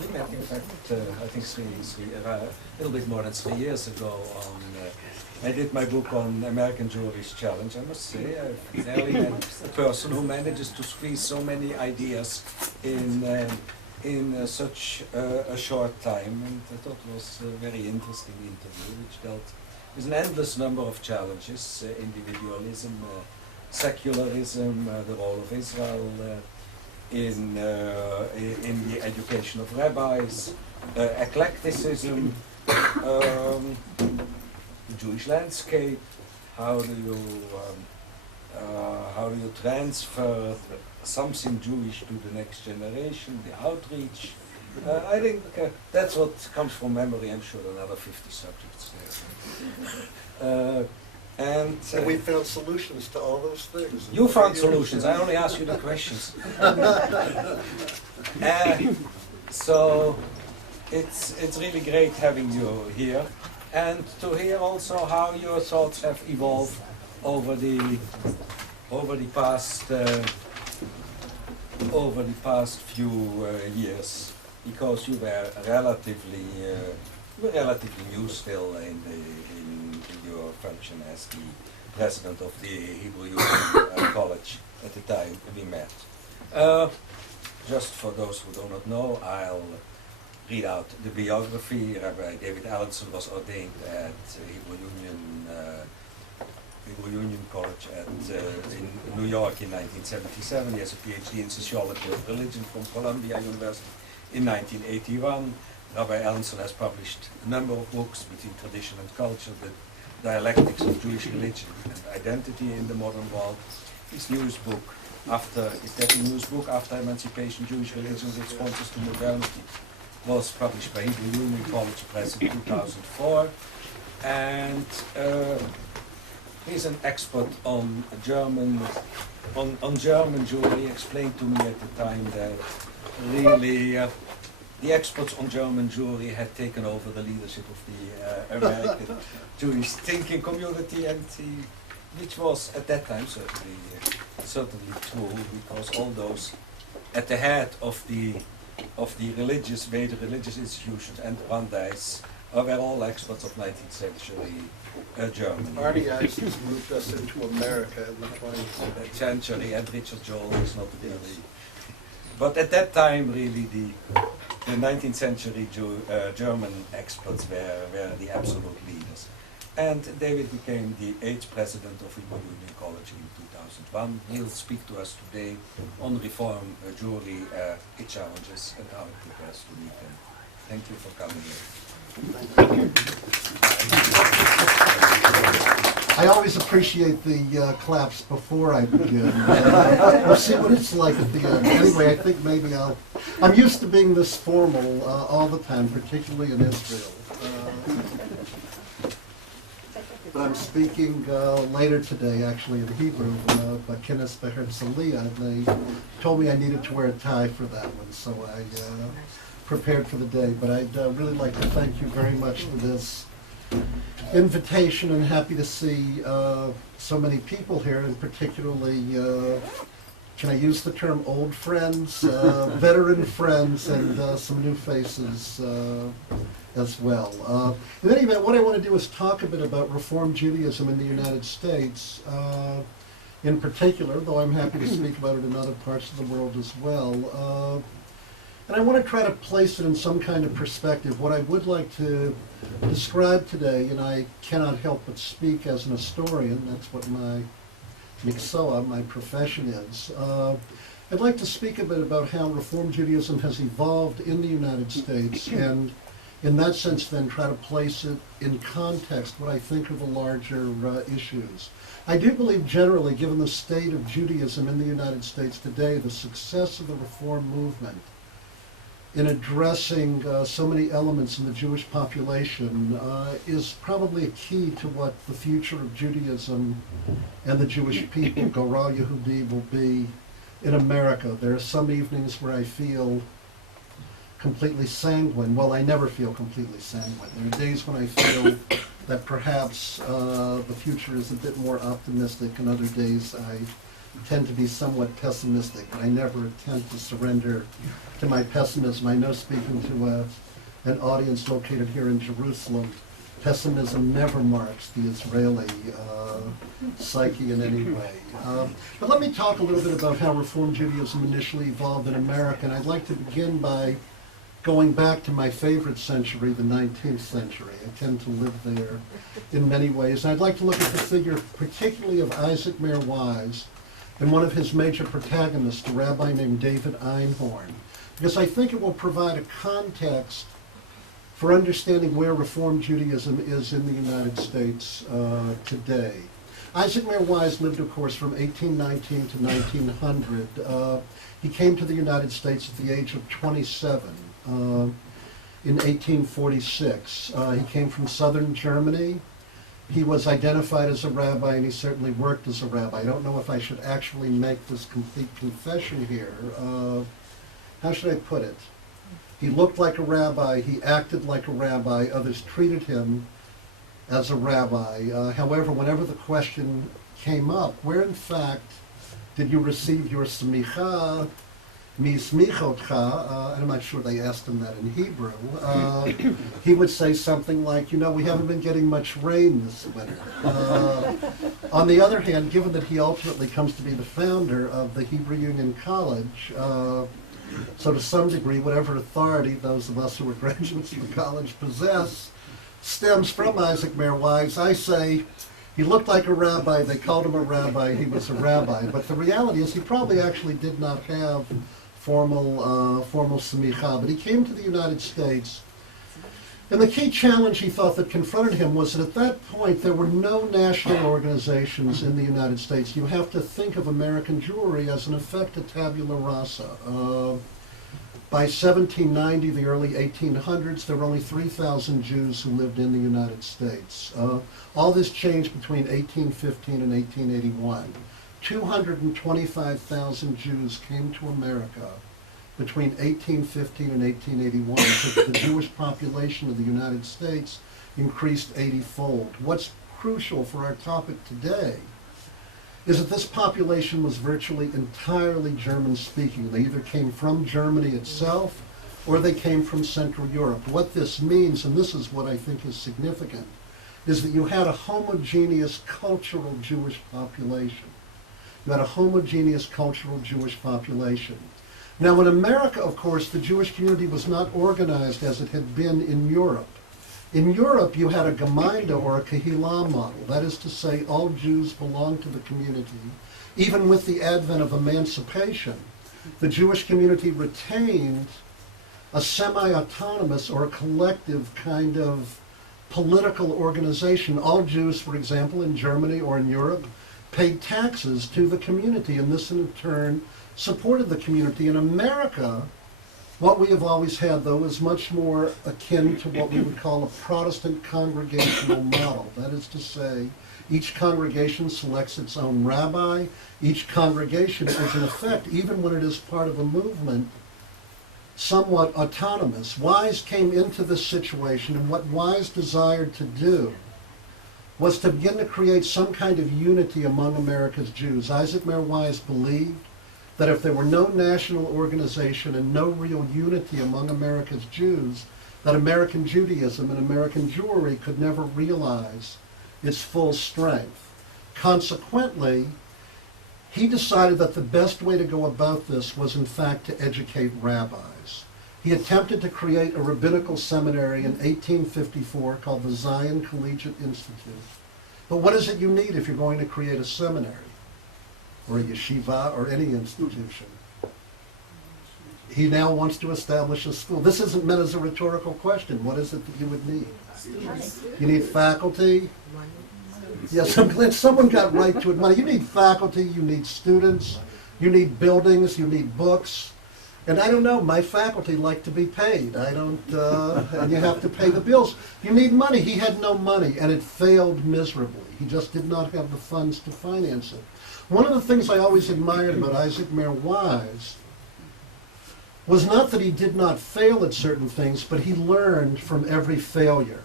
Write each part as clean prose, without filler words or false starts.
We met, in fact, I think a little bit more than 3 years ago. I did my book on American Jewry's challenge. I must say, I've rarely met a person who manages to squeeze so many ideas in such a short time. And I thought it was a very interesting interview, which dealt with an endless number of challenges: individualism, secularism, the role of Israel in the education of rabbis, eclecticism, the Jewish landscape. How do you transfer something Jewish to the next generation? The outreach. I think that's what comes from memory. I'm sure another 50 subjects there. And we found solutions to all those things. You found solutions. I only asked you the questions. So it's really great having you here, and to hear also how your thoughts have evolved over the past few years, because you were relatively new still in your function as the president of the Hebrew Union College at the time we met. Just for those who do not know, I'll read out the biography. Rabbi David Ellenson was ordained at Hebrew Union College in New York in 1977. He has a PhD in sociology of religion from Columbia University in 1981. Rabbi Ellenson has published a number of books between tradition and culture, the dialectics of Jewish religion and identity in the modern world. His newest book, after Emancipation, Jewish Religion, Responses to Modernity, was published by Hebrew Union College Press in 2004. And he's an expert on German Jewry. He explained to me at the time that really the experts on German Jewry had taken over the leadership of the American Jewish thinking community, and which was at that time certainly true, because all those at the head of the religious institutions and Brandeis were all experts of 19th century Germany. Brandeis moved us into America in the 20th century, and Richard Joel is not really. But at that time, really, the 19th century German experts were the absolute leaders. And David became the 8th president of Hebrew Union College in 2001. He'll speak to us today on reform Jewry, its challenges, and how it prepares to meet them. Thank you for coming here. I always appreciate the claps before I begin. We'll see what it's like at the end. Anyway, I think maybe I'm used to being this formal all the time, particularly in Israel. But I'm speaking later today, actually, in Hebrew, Bakinis Beherzaliya, and they told me I needed to wear a tie for that one, so I prepared for the day. But I'd really like to thank you very much for this invitation, and happy to see so many people here, and particularly, can I use the term old friends, veteran friends, and some new faces as well. In any event, what I want to do is talk a bit about Reform Judaism in the United States in particular, though I'm happy to speak about it in other parts of the world as well. And I want to try to place it in some kind of perspective. What I would like to describe today, and I cannot help but speak as an historian, that's what my miksoa, my profession is. I'd like to speak a bit about how Reform Judaism has evolved in the United States, and in that sense then try to place it in context, what I think are the larger issues. I do believe generally, given the state of Judaism in the United States today, the success of the Reform movement in addressing so many elements in the Jewish population is probably a key to what the future of Judaism and the Jewish people, Goral Yehudi, will be in America. There are some evenings where I feel completely sanguine. Well, I never feel completely sanguine. There are days when I feel that perhaps the future is a bit more optimistic, and other days I tend to be somewhat pessimistic, but I never attempt to surrender to my pessimism. I know, speaking to an audience located here in Jerusalem, pessimism never marks the Israeli psyche in any way. But let me talk a little bit about how Reform Judaism initially evolved in America, and I'd like to begin by going back to my favorite century, the 19th century. I tend to live there in many ways. And I'd like to look at the figure particularly of Isaac Mayer Wise and one of his major protagonists, a rabbi named David Einhorn, because I think it will provide a context for understanding where Reform Judaism is in the United States today. Isaac Mayer Wise lived, of course, from 1819 to 1900. He came to the United States at the age of 27 in 1846. He came from southern Germany. He was identified as a rabbi, and he certainly worked as a rabbi. I don't know if I should actually make this complete confession here. How should I put it? He looked like a rabbi, he acted like a rabbi, others treated him as a rabbi. However, whenever the question came up, where in fact did you receive your smicha, mi smichotcha, and I'm not sure they asked him that in Hebrew, he would say something like, you know, we haven't been getting much rain this winter. On the other hand, given that he ultimately comes to be the founder of the Hebrew Union College, so to some degree, whatever authority those of us who are graduates of the college possess stems from Isaac Mayer Wise. I say he looked like a rabbi, they called him a rabbi, he was a rabbi. But the reality is he probably actually did not have formal semicha, but he came to the United States. And the key challenge he thought that confronted him was that at that point there were no national organizations in the United States. You have to think of American Jewry as in effect a tabula rasa. By 1790, the early 1800s, there were only 3,000 Jews who lived in the United States. All this changed between 1815 and 1881. 225,000 Jews came to America between 1815 and 1881, so the Jewish population of the United States increased 80-fold. What's crucial for our topic today is that this population was virtually entirely German-speaking. They either came from Germany itself or they came from Central Europe. What this means, and this is what I think is significant, is that you had a homogeneous cultural Jewish population. You had a homogeneous cultural Jewish population. Now, in America, of course, the Jewish community was not organized as it had been in Europe. In Europe, you had a gemeinde or a kehillah model. That is to say, all Jews belonged to the community. Even with the advent of emancipation, the Jewish community retained a semi-autonomous or a collective kind of political organization. All Jews, for example, in Germany or in Europe, paid taxes to the community, and this in turn supported the community. In America, what we have always had, though, is much more akin to what we would call a Protestant congregational model. That is to say, each congregation selects its own rabbi. Each congregation is, in effect, even when it is part of a movement, somewhat autonomous. Wise came into this situation, and what Wise desired to do was to begin to create some kind of unity among America's Jews. Isaac Mayer Wise believed that if there were no national organization and no real unity among America's Jews, that American Judaism and American Jewry could never realize its full strength. Consequently, he decided that the best way to go about this was in fact to educate rabbis. He attempted to create a rabbinical seminary in 1854 called the Zion Collegiate Institute. But what is it you need if you're going to create a seminary, or a yeshiva, or any institution? He now wants to establish a school. This isn't meant as a rhetorical question. What is it that you would need? You need faculty. Yes, I'm glad someone got right to it. Money. You need faculty, you need students, you need buildings, you need books. And I don't know, my faculty like to be paid. I don't, and you have to pay the bills. You need money. He had no money, and it failed miserably. He just did not have the funds to finance it. One of the things I always admired about Isaac Mayer Wise was not that he did not fail at certain things, but he learned from every failure.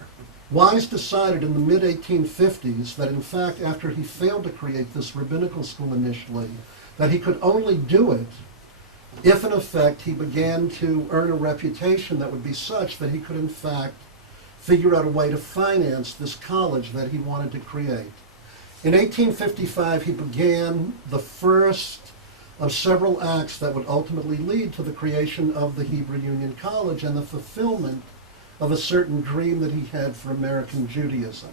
Wise decided in the mid-1850s that in fact after he failed to create this rabbinical school initially, that he could only do it if, in effect, he began to earn a reputation that would be such that he could, in fact, figure out a way to finance this college that he wanted to create. In 1855, he began the first of several acts that would ultimately lead to the creation of the Hebrew Union College and the fulfillment of a certain dream that he had for American Judaism.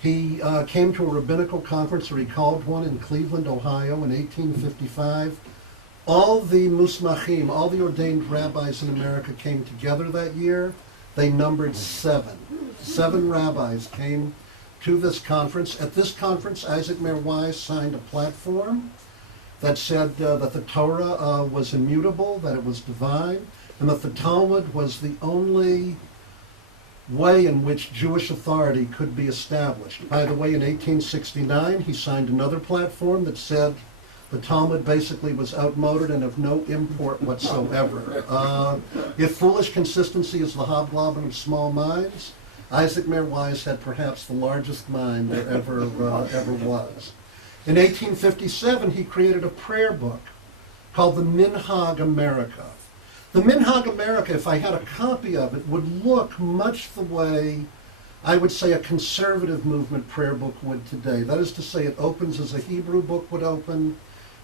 He came to a rabbinical conference, or he called one in Cleveland, Ohio in 1855. All the musmachim, all the ordained rabbis in America came together that year. They numbered 7. 7 rabbis came to this conference. At this conference, Isaac Mayer Wise signed a platform that said that the Torah was immutable, that it was divine, and that the Talmud was the only way in which Jewish authority could be established. By the way, in 1869, he signed another platform that said the Talmud basically was outmoded and of no import whatsoever. If foolish consistency is the hobgoblin of small minds, Isaac Mayer Wise had perhaps the largest mind there ever was. In 1857, he created a prayer book called the Minhag America. The Minhag America, if I had a copy of it, would look much the way I would say a conservative movement prayer book would today. That is to say, it opens as a Hebrew book would open.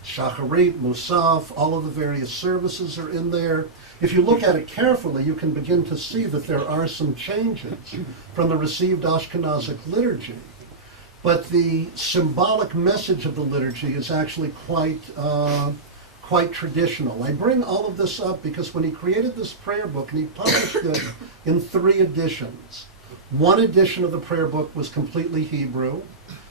Shacharit, Musaf, all of the various services are in there. If you look at it carefully, you can begin to see that there are some changes from the received Ashkenazic liturgy. But the symbolic message of the liturgy is actually quite traditional. I bring all of this up because when he created this prayer book, and he published it in 3 editions. One edition of the prayer book was completely Hebrew.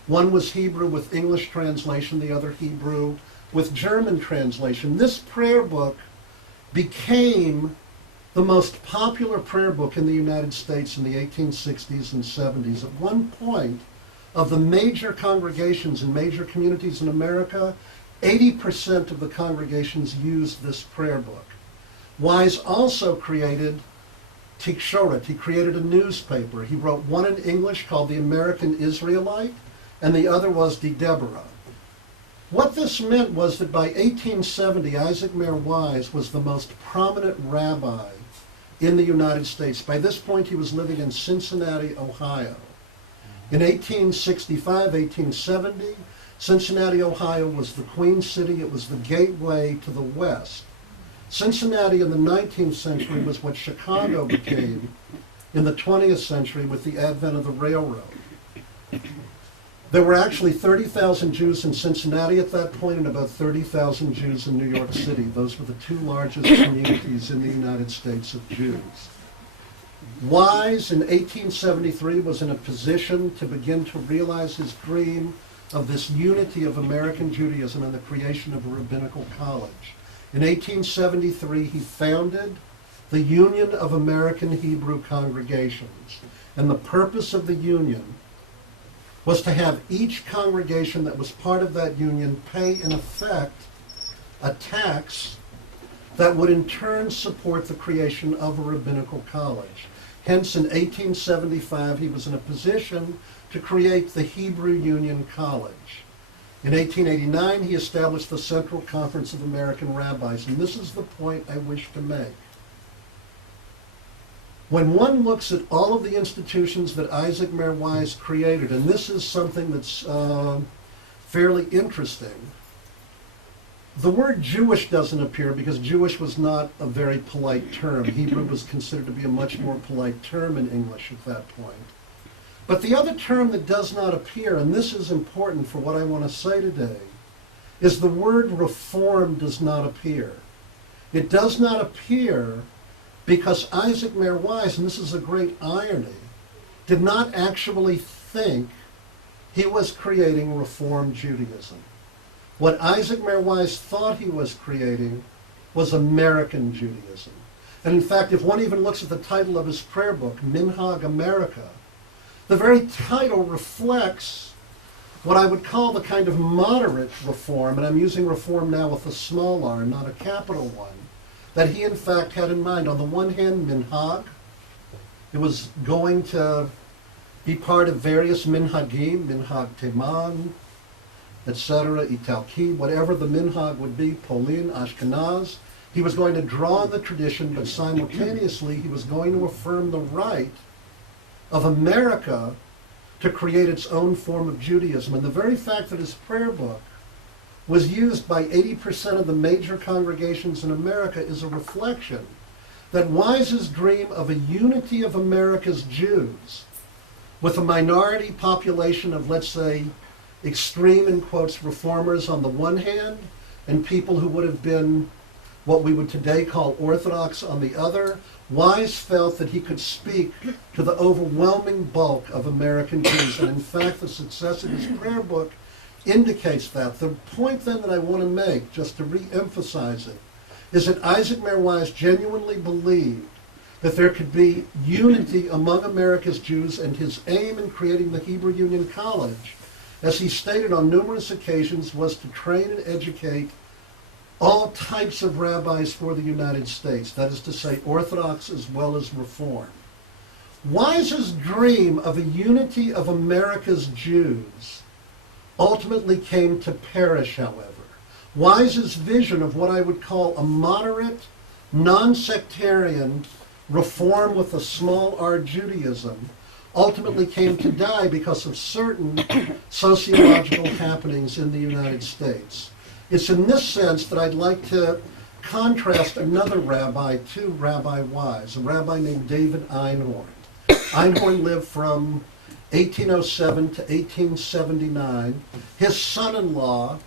One was Hebrew with English translation, the other Hebrew with German translation. This prayer book became the most popular prayer book in the United States in the 1860s and 70s. At one point, of the major congregations and major communities in America, 80% of the congregations used this prayer book. Wise also created Tikshoret. He created a newspaper. He wrote one in English called The American Israelite, and the other was Die Deborah. What this meant was that by 1870, Isaac Mayer Wise was the most prominent rabbi in the United States. By this point, he was living in Cincinnati, Ohio. In 1865, 1870, Cincinnati, Ohio was the Queen City. It was the gateway to the West. Cincinnati in the 19th century was what Chicago became in the 20th century with the advent of the railroad. There were actually 30,000 Jews in Cincinnati at that point and about 30,000 Jews in New York City. Those were the 2 largest communities in the United States of Jews. Wise in 1873 was in a position to begin to realize his dream of this unity of American Judaism and the creation of a rabbinical college. In 1873, he founded the Union of American Hebrew Congregations. And the purpose of the union was to have each congregation that was part of that union pay, in effect, a tax that would in turn support the creation of a rabbinical college. Hence, in 1875, he was in a position to create the Hebrew Union College. In 1889, he established the Central Conference of American Rabbis, and this is the point I wish to make. When one looks at all of the institutions that Isaac Mayer Wise created, and this is something that's fairly interesting, the word Jewish doesn't appear because Jewish was not a very polite term. Hebrew was considered to be a much more polite term in English at that point. But the other term that does not appear, and this is important for what I want to say today, is the word reform does not appear. It does not appear because Isaac Mayer Wise, and this is a great irony, did not actually think he was creating Reform Judaism. What Isaac Mayer Wise thought he was creating was American Judaism. And in fact, if one even looks at the title of his prayer book, Minhag America, the very title reflects what I would call the kind of moderate reform, and I'm using reform now with a small r, not a capital one, that he in fact had in mind. On the one hand, Minhag, it was going to be part of various Minhagim, Minhag Teman, etc., Italki, whatever the minhag would be, Polin, Ashkenaz. He was going to draw on the tradition, but simultaneously he was going to affirm the right of America to create its own form of Judaism. And the very fact that his prayer book was used by 80% of the major congregations in America is a reflection that Wise's dream of a unity of America's Jews with a minority population of, let's say, extreme, in quotes, reformers on the one hand, and people who would have been what we would today call Orthodox on the other, Wise felt that he could speak to the overwhelming bulk of American Jews. And in fact, the success of his prayer book indicates that. The point then that I want to make, just to re-emphasize it, is that Isaac Mayer Wise genuinely believed that there could be unity among America's Jews, and his aim in creating the Hebrew Union College, as he stated on numerous occasions, was to train and educate all types of rabbis for the United States, that is to say, Orthodox as well as Reform. Wise's dream of a unity of America's Jews ultimately came to perish, however. Wise's vision of what I would call a moderate, non-sectarian Reform with a small r Judaism ultimately came to die because of certain sociological happenings in the United States. It's in this sense that I'd like to contrast another rabbi to Rabbi Wise, a rabbi named David Einhorn. Einhorn lived from 1807 to 1879. His son-in-law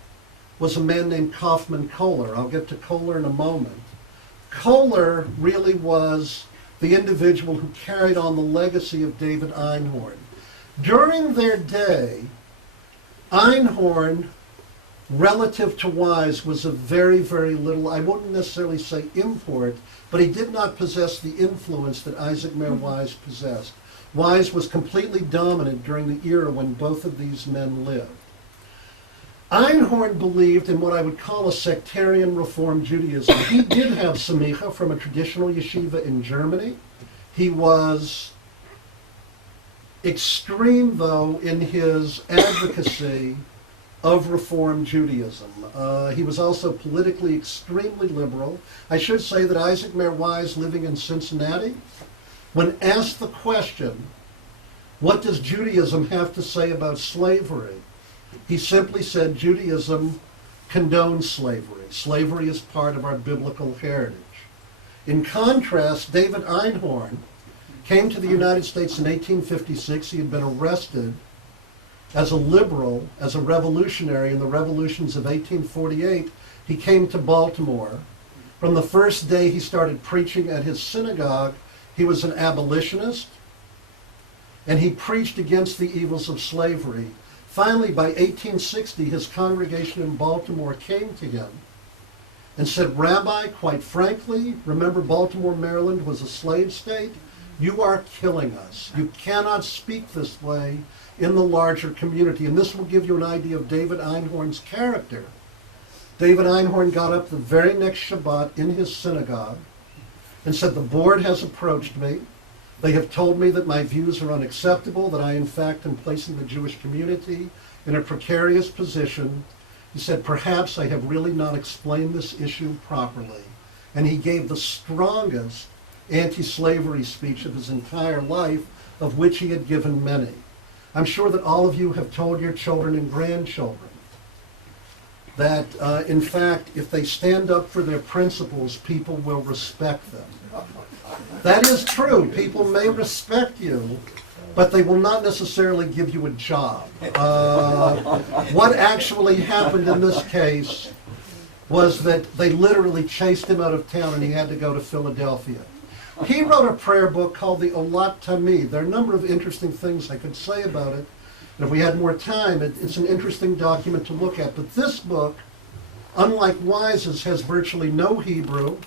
was a man named Kaufman Kohler. I'll get to Kohler in a moment. Kohler really was the individual who carried on the legacy of David Einhorn. During their day, Einhorn, relative to Wise, was a very, very little, I wouldn't necessarily say import, but he did not possess the influence that Isaac Mayer Wise possessed. Wise was completely dominant during the era when both of these men lived. Einhorn believed in what I would call a sectarian Reform Judaism. He did have semicha from a traditional yeshiva in Germany. He was extreme, though, in his advocacy of Reform Judaism. He was also politically extremely liberal. I should say that Isaac Mayer Wise, living in Cincinnati, when asked the question, what does Judaism have to say about slavery? He simply said Judaism condones slavery. Slavery is part of our biblical heritage. In contrast, David Einhorn came to the United States in 1856. He had been arrested as a liberal, as a revolutionary in the revolutions of 1848. He came to Baltimore. From the first day he started preaching at his synagogue, he was an abolitionist, and he preached against the evils of slavery. Finally, by 1860, his congregation in Baltimore came to him and said, Rabbi, quite frankly, remember Baltimore, Maryland was a slave state? You are killing us. You cannot speak this way in the larger community. And this will give you an idea of David Einhorn's character. David Einhorn got up the very next Shabbat in his synagogue and said, the board has approached me. They have told me that my views are unacceptable, that I, in fact, am placing the Jewish community in a precarious position. He said, perhaps I have really not explained this issue properly. And he gave the strongest anti-slavery speech of his entire life, of which he had given many. I'm sure that all of you have told your children and grandchildren that, in fact, if they stand up for their principles, people will respect them. That is true. People may respect you, but they will not necessarily give you a job. What actually happened in this case was that they literally chased him out of town and he had to go to Philadelphia. He wrote a prayer book called the Olat Tamid. There are a number of interesting things I could say about it. And if we had more time, it's an interesting document to look at. But this book, unlike Wise's, has virtually no Hebrew.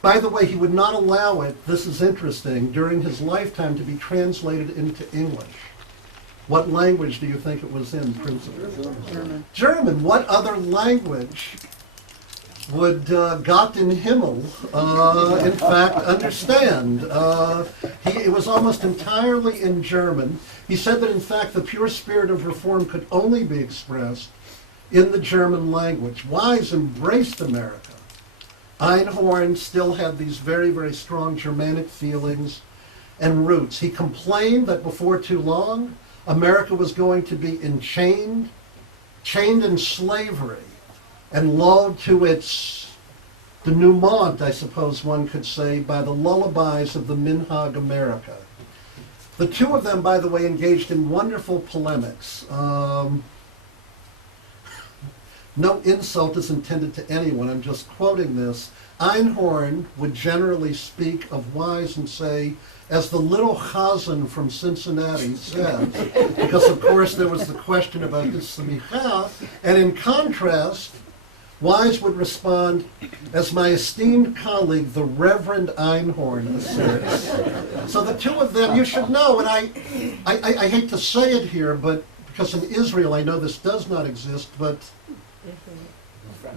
By the way, he would not allow it, this is interesting, during his lifetime to be translated into English. What language do you think it was in, principally? German. German. What other language would Gott in Himmel, in fact, understand. It was almost entirely in German. He said that, in fact, the pure spirit of reform could only be expressed in the German language. Wise embraced America. Einhorn still had these very, very strong Germanic feelings and roots. He complained that before too long, America was going to be chained in slavery, and lulled to its denouement, I suppose one could say, by the lullabies of the Minhag America. The two of them, by the way, engaged in wonderful polemics. No insult is intended to anyone, I'm just quoting this. Einhorn would generally speak of Wise and say, as the little Chazan from Cincinnati says, because of course there was the question about his semicha, and in contrast, Wise would respond, as my esteemed colleague, the Reverend Einhorn asserts. So the two of them, you should know, and I hate to say it here, but because in Israel I know this does not exist, but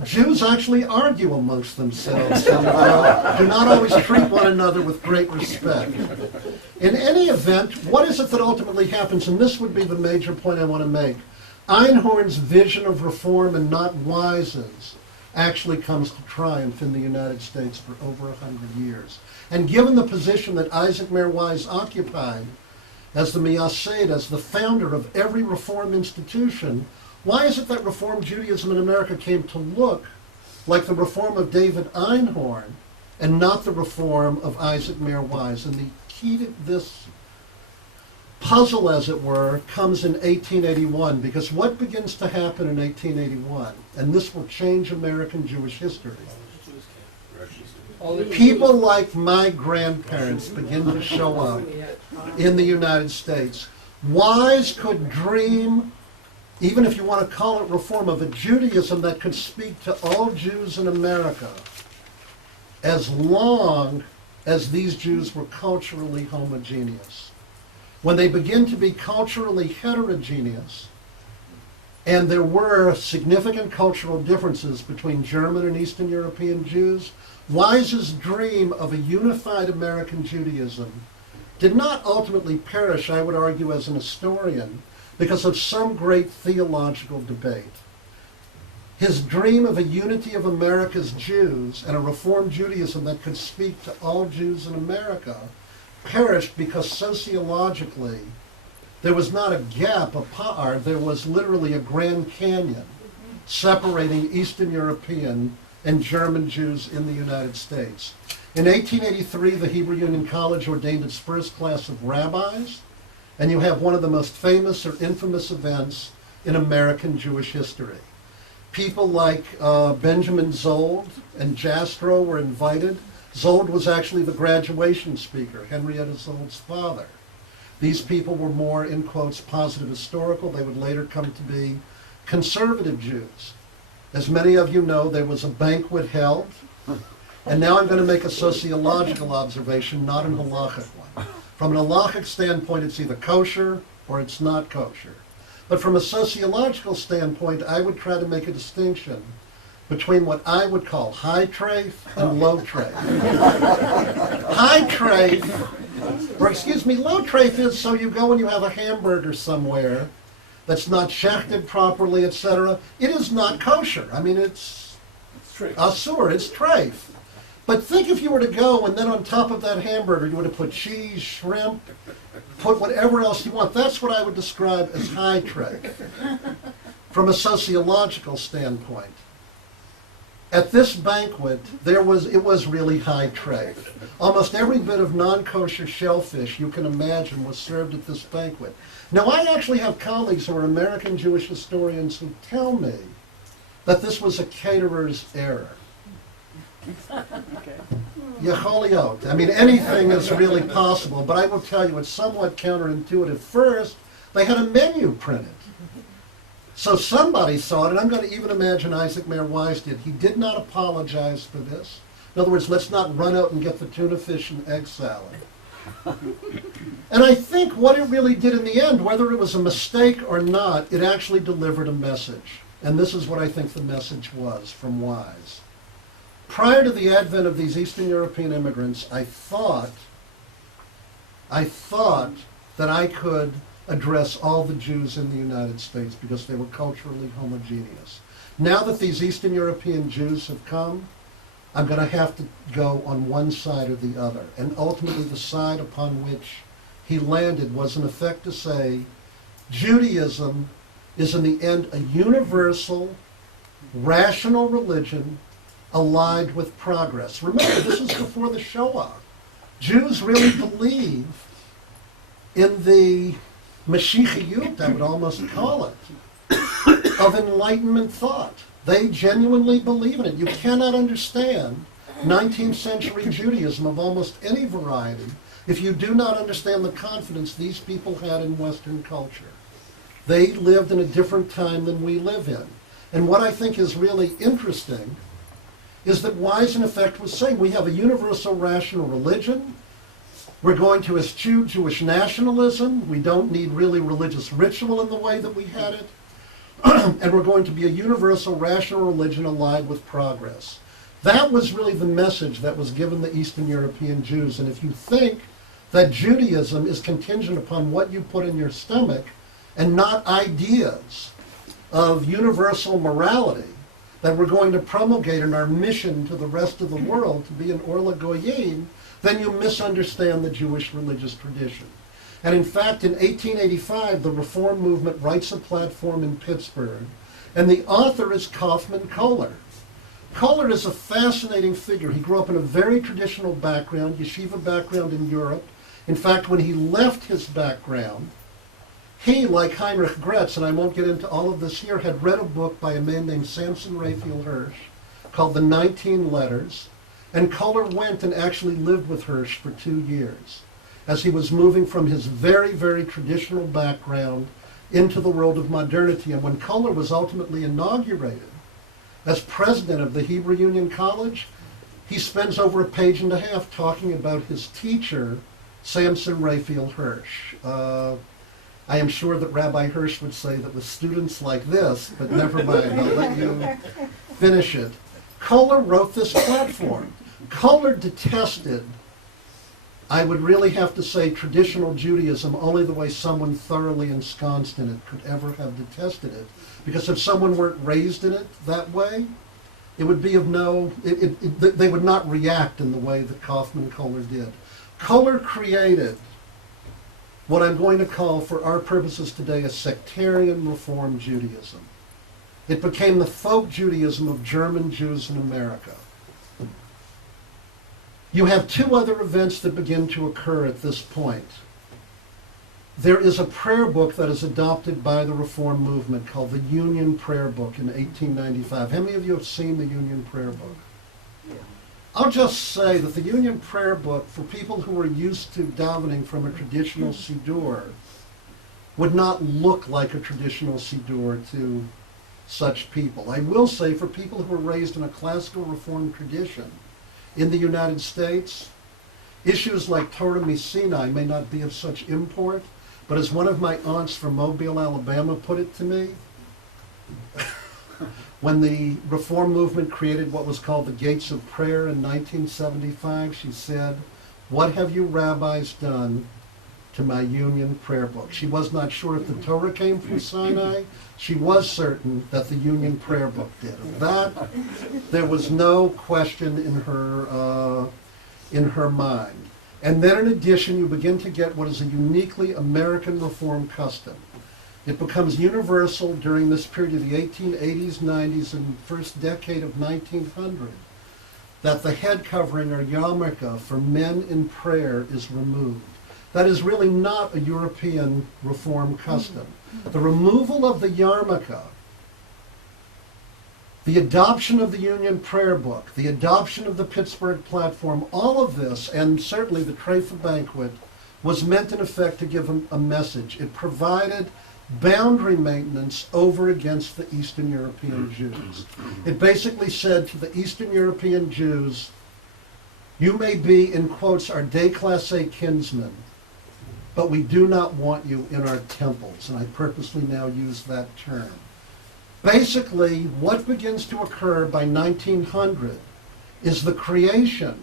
Jews actually argue amongst themselves and do not always treat one another with great respect. In any event, what is it that ultimately happens? And this would be the major point I want to make. Einhorn's vision of reform, and not Wise's, actually comes to triumph in the United States for over 100 years. And given the position that Isaac Mayer Wise occupied as the Miyased, as the founder of every reform institution, why is it that Reform Judaism in America came to look like the reform of David Einhorn and not the reform of Isaac Mayer Wise? And the key to this puzzle, as it were, comes in 1881, because what begins to happen in 1881, and this will change American Jewish history, people like my grandparents begin to show up in the United States. Wise could dream, even if you want to call it reform, of a Judaism that could speak to all Jews in America, as long as these Jews were culturally homogeneous. When they begin to be culturally heterogeneous, and there were significant cultural differences between German and Eastern European Jews, Wise's dream of a unified American Judaism did not ultimately perish, I would argue, as an historian, because of some great theological debate. His dream of a unity of America's Jews and a Reformed Judaism that could speak to all Jews in America perished because sociologically there was not a gap apart, there was literally a Grand Canyon separating Eastern European and German Jews in the United States. In 1883, the Hebrew Union College ordained its first class of rabbis, and you have one of the most famous or infamous events in American Jewish history. People like Benjamin Zold and Jastrow were invited. Zold was actually the graduation speaker, Henrietta Zold's father. These people were more, in quotes, positive historical. They would later come to be conservative Jews. As many of you know, there was a banquet held, and now I'm going to make a sociological observation, not an halakhic one. From an halakhic standpoint, it's either kosher or it's not kosher. But from a sociological standpoint, I would try to make a distinction between what I would call high treif and low treif. High treif, or excuse me, low treif is so you go and you have a hamburger somewhere that's not shechted properly, etc. It is not kosher. I mean, it's asur, it's treif. But think if you were to go and then on top of that hamburger you were to put cheese, shrimp, put whatever else you want. That's what I would describe as high treif from a sociological standpoint. At this banquet, it was really high treif. Almost every bit of non-kosher shellfish you can imagine was served at this banquet. Now, I actually have colleagues who are American Jewish historians who tell me that this was a caterer's error. Yacholiot. I mean, anything is really possible, but I will tell you it's somewhat counterintuitive. First, they had a menu printed. So somebody saw it, and I'm going to even imagine Isaac Mayer Wise did. He did not apologize for this. In other words, let's not run out and get the tuna fish and egg salad. And I think what it really did in the end, whether it was a mistake or not, it actually delivered a message. And this is what I think the message was from Wise. Prior to the advent of these Eastern European immigrants, I thought that I could address all the Jews in the United States because they were culturally homogeneous. Now that these Eastern European Jews have come, I'm going to have to go on one side or the other. And ultimately the side upon which he landed was in effect to say, Judaism is in the end a universal, rational religion allied with progress. Remember, this is before the Shoah. Jews really believe in the Mashiachiyut, I would almost call it, of Enlightenment thought. They genuinely believe in it. You cannot understand 19th century Judaism of almost any variety if you do not understand the confidence these people had in Western culture. They lived in a different time than we live in. And what I think is really interesting is that Wise, in effect, was saying we have a universal rational religion. We're going to eschew Jewish nationalism. We don't need really religious ritual in the way that we had it. And we're going to be a universal rational religion allied with progress. That was really the message that was given the Eastern European Jews. And if you think that Judaism is contingent upon what you put in your stomach and not ideas of universal morality that we're going to promulgate in our mission to the rest of the world to be an Or LaGoyim, then you misunderstand the Jewish religious tradition. And in fact, in 1885, the Reform movement writes a platform in Pittsburgh, and the author is Kaufman Kohler. Kohler is a fascinating figure. He grew up in a very traditional background, yeshiva background in Europe. In fact, when he left his background, he, like Heinrich Gretz, and I won't get into all of this here, had read a book by a man named Samson Raphael Hirsch called The 19 Letters, and Kohler went and actually lived with Hirsch for 2 years as he was moving from his very, very traditional background into the world of modernity. And when Kohler was ultimately inaugurated as president of the Hebrew Union College, he spends over a page and a half talking about his teacher, Samson Raphael Hirsch. I am sure that Rabbi Hirsch would say that with students like this, but never mind, I'll let you finish it. Kohler wrote this platform. Kohler detested, I would really have to say, traditional Judaism only the way someone thoroughly ensconced in it could ever have detested it. Because if someone weren't raised in it that way, it would be of no, they would not react in the way that Kaufman Kohler did. Kohler created what I'm going to call, for our purposes today, a sectarian Reform Judaism. It became the folk Judaism of German Jews in America. You have two other events that begin to occur at this point. There is a prayer book that is adopted by the Reform movement called the Union Prayer Book in 1895. How many of you have seen the Union Prayer Book? I'll just say that the Union Prayer Book, for people who are used to davening from a traditional Siddur, would not look like a traditional Siddur to such people. I will say, for people who were raised in a classical Reform tradition in the United States, issues like Torah Sinai may not be of such import, but as one of my aunts from Mobile, Alabama put it to me, when the Reform movement created what was called the Gates of Prayer in 1975, she said, "What have you rabbis done to my Union Prayer Book?" She was not sure if the Torah came from Sinai. She was certain that the Union Prayer Book did. Of that, there was no question in her mind. And then in addition, you begin to get what is a uniquely American Reform custom. It becomes universal during this period of the 1880s, 90s, and first decade of 1900, that the head covering, or yarmulke, for men in prayer is removed. That is really not a European Reform custom. The removal of the yarmulke, the adoption of the Union Prayer Book, the adoption of the Pittsburgh Platform, all of this, and certainly the Treifa Banquet, was meant in effect to give a message. It provided boundary maintenance over against the Eastern European Jews. It basically said to the Eastern European Jews, you may be, in quotes, our déclassé kinsmen, but we do not want you in our temples. And I purposely now use that term. Basically, what begins to occur by 1900 is the creation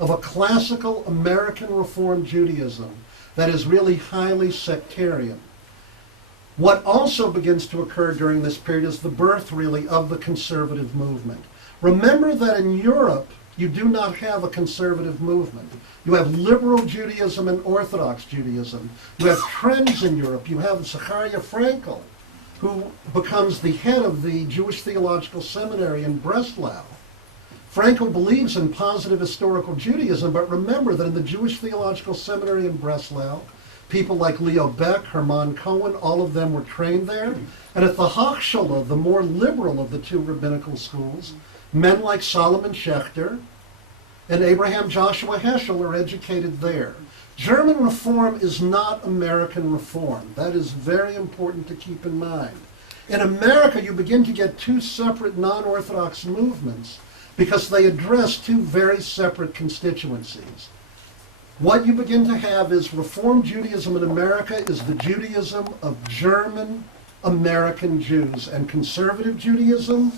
of a classical American Reform Judaism that is really highly sectarian. What also begins to occur during this period is the birth, really, of the conservative movement. Remember that in Europe, you do not have a conservative movement. You have liberal Judaism and Orthodox Judaism. You have trends in Europe. You have Zachariah Frankel, who becomes the head of the Jewish Theological Seminary in Breslau. Frankel believes in positive historical Judaism, but remember that in the Jewish Theological Seminary in Breslau, people like Leo Beck, Hermann Cohen, all of them were trained there. And at the Hochschule, the more liberal of the two rabbinical schools, men like Solomon Schechter and Abraham Joshua Heschel are educated there. German Reform is not American Reform. That is very important to keep in mind. In America, you begin to get two separate non-Orthodox movements because they address two very separate constituencies. What you begin to have is Reform Judaism in America is the Judaism of German American Jews, and conservative Judaism